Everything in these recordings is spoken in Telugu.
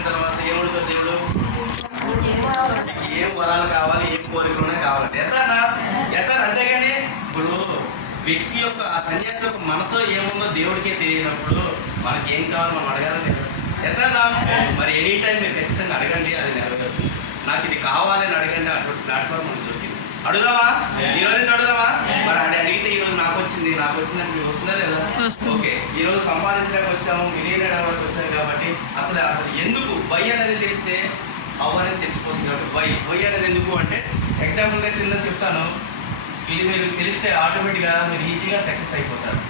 అయిపోయిన తర్వాత ఏముంటుంది దేవుడు? ఏం వరాలు కావాలి, ఏం కోరికలు ఉన్నాయి కావాలంటే ఎసార్ అంతేగాని ఇప్పుడు వ్యక్తి యొక్క ఆ సన్యాసి యొక్క మనసులో ఏముందో దేవుడికే తెలియనప్పుడు మనకి ఏం కావాలో మనం అడగాలని ఎసానా. మరి ఎనీ టైం మీరు ఖచ్చితంగా అడగండి, అది నెరవేరుతుంది. నాకు ఇది కావాలని అడగండి, అటువంటి ప్లాట్ఫామ్ మనకు దొరికింది. అడుగుదామా? ఈరోజు నుంచి అడుగుదామా? మరి అడిగితే ఈరోజు నాకు వచ్చిందని మీకు వస్తుందా లేదా? ఓకే, ఈరోజు సంపాదించడానికి వచ్చాము, మిలియనర్ అవ్వడానికి వచ్చాము కాబట్టి అసలు ఎందుకు వై అనేది తెలిస్తే అవ్వ అనేది తెలిసిపోతుంది. కాబట్టి వై అనేది ఎందుకు అంటే ఎగ్జాంపుల్గా చిన్నది చెప్తాను. ఇది మీరు తెలిస్తే ఆటోమేటిక్గా మీరు ఈజీగా సక్సెస్ అయిపోతారు.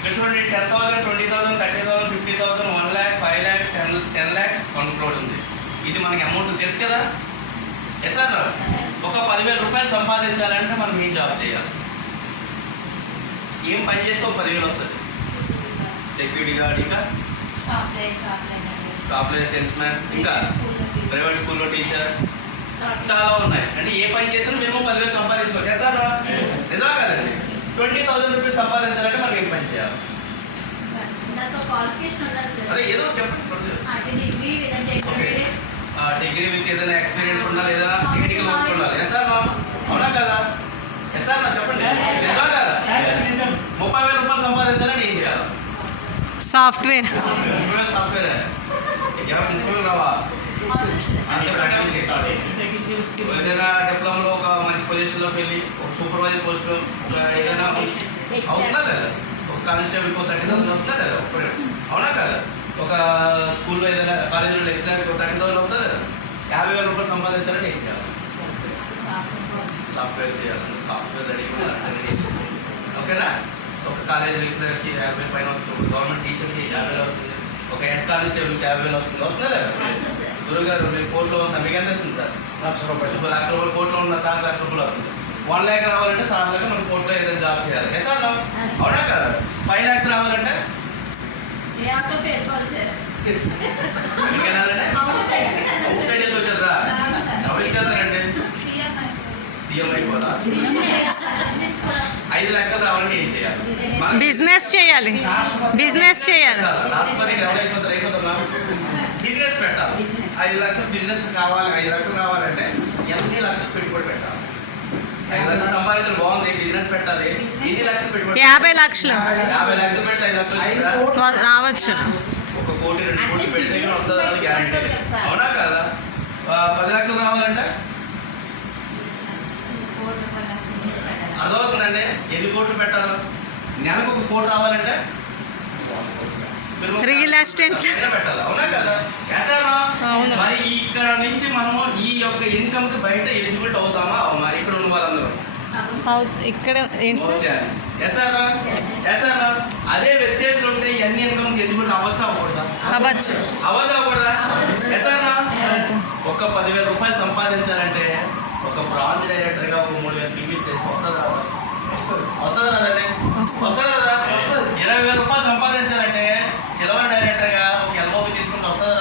ఇక్కడ చూడండి, 10,000, 20,000, 30,000, 50,000, 1 lakh, 5 lakh, 10 lakhs, 1 crore ఉంది. ఇది మనకి అమౌంట్ తెలుసు కదా. సార్ ఒక 10,000 రూపాయలు సంపాదించాలంటే మనం ఏం జాబ్ చేయాలి? ఏం పని చేస్తే ఒక 10,000 వస్తుంది? సెక్యూరిటీ గార్డ్, ఇంకా షాప్లో సేల్స్ మ్యాన్, ఇంకా ప్రైవేట్ స్కూల్లో టీచర్, చాలా ఉన్నాయి. అంటే ఏ పని చేసినా మినిమం 10,000 సంపాదించుకోవచ్చు. సార్ నిజమా కదండి? 20,000 రూపీస్ సంపాదించాలంటే మనం ఏం పని చేయాలి? అదే ఏదో చెప్పండి. డిగ్రీ విత్ ఏదైనా ఎక్స్పీరియన్స్ ఉండాలి, ఏదైనా టెక్నికల్ వర్క్ ఉండాలి. సార్ అవునా కదా? సార్ చెప్పండి, నిజమా కదా? 30,000 రూపాయలు సంపాదించాలని ఏం చేయాలి? సాఫ్ట్వేర్. సాఫ్ట్వేర్ 30,000 రావా? ఏదైనా డిప్లొమాలో ఒక మంచి పొజిషన్లోకి వెళ్ళి ఒక సూపర్వైజర్ పోస్ట్లో ఒక ఏదైనా అవుతుందా లేదా? ఒక కానిస్టేబుల్ 30,000 వస్తుందా లేదా? అవునా కదా? ఒక స్కూల్లో ఏదైనా కాలేజీలో లెక్చరర్ 30,000 వస్తుందా లేదా? 50,000 రూపాయలు సంపాదించాలంటే ఏం చేయాలి? సాఫ్ట్వేర్ చేయాలి. సాఫ్ట్వేర్ రెడీ ఓకేనా? ఒక కాలేజ్ లెక్చరర్కి 50,000 పైన వస్తుంది, గవర్నమెంట్ టీచర్కి 50,000 వస్తుంది, ఒక హెడ్ కానిస్టేబుల్కి 50,000 వస్తుంది. వస్తుందా లేదా? గురుగారు మీరు కోర్టులో ఉన్న మీకు ఎంత వస్తుంది సార్? ₹1,00,000 కోర్టులో ఉన్న సార్ ₹1,00,000 వస్తుంది. 1 lakh రావాలంటే సార్ దాకా మనం కోర్టులో ఏదైనా జాబ్ చేయాలి. సార్ అవునా కదా? 5 lakhs రావాలంటే అవుట్ సైడ్ ఎంత వచ్చేదా? ఎవరు ఇచ్చేస్తారంటే సీఎం అయిపోదా? 5 lakhs రావాలంటే ఏం చేయాలి? బిజినెస్ చేయాలి. రాష్ట్రానికి అయిపోతారు బిజినెస్ పెట్టాలి. 5 లక్షలు బిజినెస్ కావాలి. 5 లక్షలు రావాలంటే ఎన్ని లక్షలు పెట్టుబడి పెట్టాలి? 5 లక్షలు సంపాదించడం బాగుంది, బిజినెస్ పెట్టాలి. ఎన్ని లక్షలు పెట్టుబడి? 50 లక్షలు. 50 లక్షలు పెడితే 5 లక్షలు రావచ్చు. 1 కోటి 2 కోట్లు పెడితే వస్తుంది అని గ్యారంటీ. అవునా కదా? 10 లక్షలు రావాలంటే అర్థమవుతుందండి. ఎన్ని కోట్లు పెట్టాలి? నెలకు 1 కోటి రావాలంటే రియల్ ఎస్టేట్ పెట్టాలి. అవునా కదా? మరి ఇక్కడ నుంచి మనము ఈ యొక్క ఇన్కమ్ కి బయట ఎలిజిబిలిటీ అవుతామా? అవునా? ఇక్కడ ఉన్న వాళ్ళందరూ ఇక్కడ అదే వెస్టేజ్ ఉంటే ఎన్ని ఇన్కమ్ కి ఎలిజిబిలిటీ అవ్వచ్చా అవ్వకూడదా? అవ్వకూడదా? ఒక 10,000 రూపాయలు సంపాదించాలంటే ఒక బ్రాంచ్ డైరెక్టర్గా ఒక 3,000 పీవీలు చేసి వస్తుందా రాదండి? వస్తుంది కదా? 20,000 రూపాయలు సంపాదించాలంటే సిల్వర్ డైరెక్టర్గా ఒక ఎల్ఓపి తీసుకుంటే వస్తుందా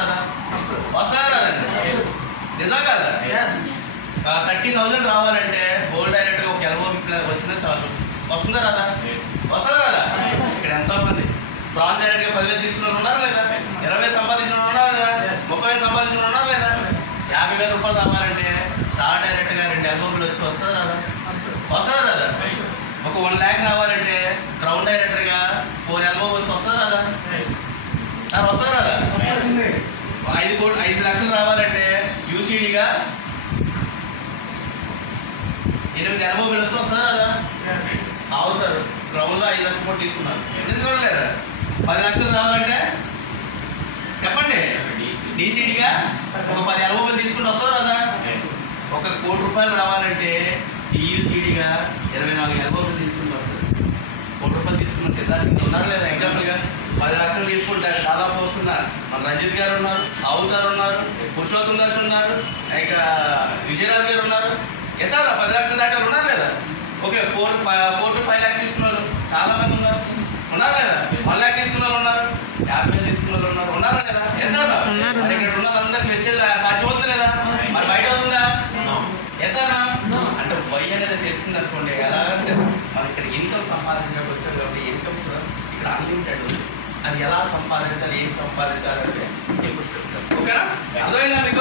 రాదండి? నిజం కదా? 30,000 రావాలంటే గోల్డ్ డైరెక్టర్గా ఒక ఎల్ఓపి వచ్చినా చాలు. వస్తుందా రాదా? ఇక్కడ ఎంతోమంది బ్రాంచ్ డైరెక్టర్గా 10,000 తీసుకున్న ఉన్నారు లేదా? 20,000 సంపాదించిన ఉన్నారు లేదా? 30,000 సంపాదించిన ఉన్నారు లేదా? 50,000 రూపాయలు రావాలంటే స్టార్ డైరెక్టర్గా 2 ఎల్ఓపీలు వస్తే వస్తుందా రాదా? ఒక 1 lakh రావాలంటే గ్రౌండ్ డైరెక్టర్గా 4 ఎల్ఓ వస్తే వస్తుందా రాదా? సార్ వస్తుందా రాదా? 5 లక్షలు రావాలంటే యూసీడీగా 8 ఎల్ఓపీలు వస్తే వస్తుందా రాదా? అవు సార్, గ్రౌండ్లో 5 లక్షలు కూడా తీసుకున్నాను. తీసుకోవడం లేదా? 10 లక్షలు రావాలంటే చెప్పండి, డీసీడీగా ఒక 10 ఎల్ఓపీలు తీసుకుంటే వస్తుందా రాదా? 1 కోటి రూపాయలు రావాలంటే టీయూసీడీగా 24 ఎల్ఓపీలు తీసుకుంటూ వస్తుంది. 1 కోటి రూపాయలు తీసుకున్న సిద్ధార్థ సింగ్ ఉన్నారు లేదా? ఎగ్జాంపుల్గా 10 లక్షలు తీసుకుంటే దాదాపు వస్తున్నారు. మన రంజిత్ గారు ఉన్నారు, సావు సార్ ఉన్నారు, పురుషోత్తం దాస్ ఉన్నారు, ఇంకా విజయరాజ్ గారు ఉన్నారు. సార్ 10 లక్షలు దాటి ఉన్నారు లేదా? ఓకే 4 to 5 lakhs తీసుకున్న వాళ్ళు చాలా మంది ఉన్నారు లేదా 1 lakh తీసుకున్న వాళ్ళు ఉన్నారు 50,000 తీసుకున్న వాళ్ళు ఉన్నారు ఉన్నారా లేదా ఎస్ సార్ ఉన్నారు. మరి ఇక్కడ ఉన్న వాళ్ళందరికీ వెస్టేజ్ సాధ్యమవుతుంది లేదా మరి బయట అవుతుందా ఎస్ సార్ అంటే వై అనేది తెలిసింది అనుకోండి ఎలా మనం ఇక్కడ ఇన్కమ్ సంపాదించడానికి వచ్చాం కాబట్టి ఇన్కమ్ ఇక్కడ అన్లిమిటెడ్ ఉంది అది ఎలా సంపాదించాలి ఏం సంపాదించాలి అంటే ఓకేనా అర్థమైందా మీకు